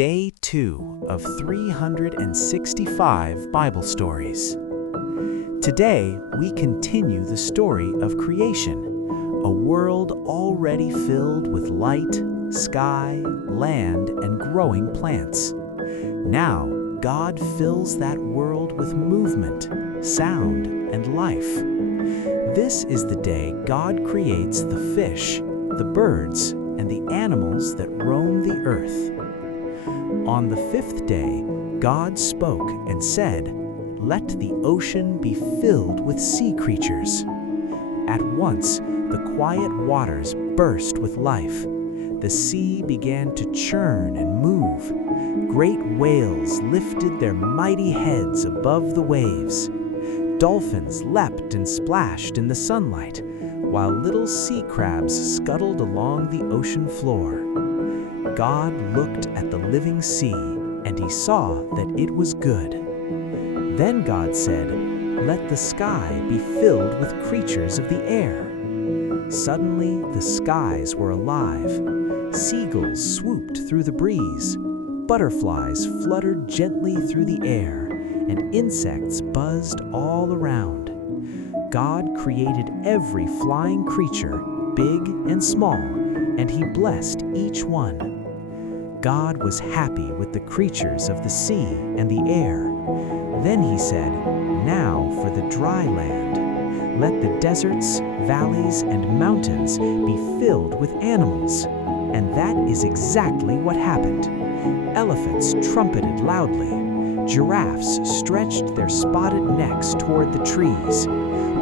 Day 2 of 365 Bible Stories. Today, we continue the story of creation, a world already filled with light, sky, land, and growing plants. Now, God fills that world with movement, sound, and life. This is the day God creates the fish, the birds, and the animals that roam the earth. On the fifth day, God spoke and said, "Let the ocean be filled with sea creatures." At once, the quiet waters burst with life. The sea began to churn and move. Great whales lifted their mighty heads above the waves. Dolphins leapt and splashed in the sunlight, while little sea crabs scuttled along the ocean floor. God looked at the living sea, and he saw that it was good. Then God said, "Let the sky be filled with creatures of the air." Suddenly, the skies were alive. Seagulls swooped through the breeze. Butterflies fluttered gently through the air, and insects buzzed all around. God created every flying creature, big and small, and he blessed each one. God was happy with the creatures of the sea and the air. Then he said, "Now for the dry land. Let the deserts, valleys, and mountains be filled with animals." And that is exactly what happened. Elephants trumpeted loudly. Giraffes stretched their spotted necks toward the trees.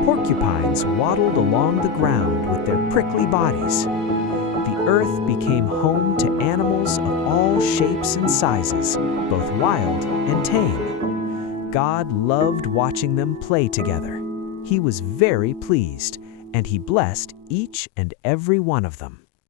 Porcupines waddled along the ground with their prickly bodies. The earth became home to animals of all shapes and sizes, both wild and tame. God loved watching them play together. He was very pleased, and he blessed each and every one of them.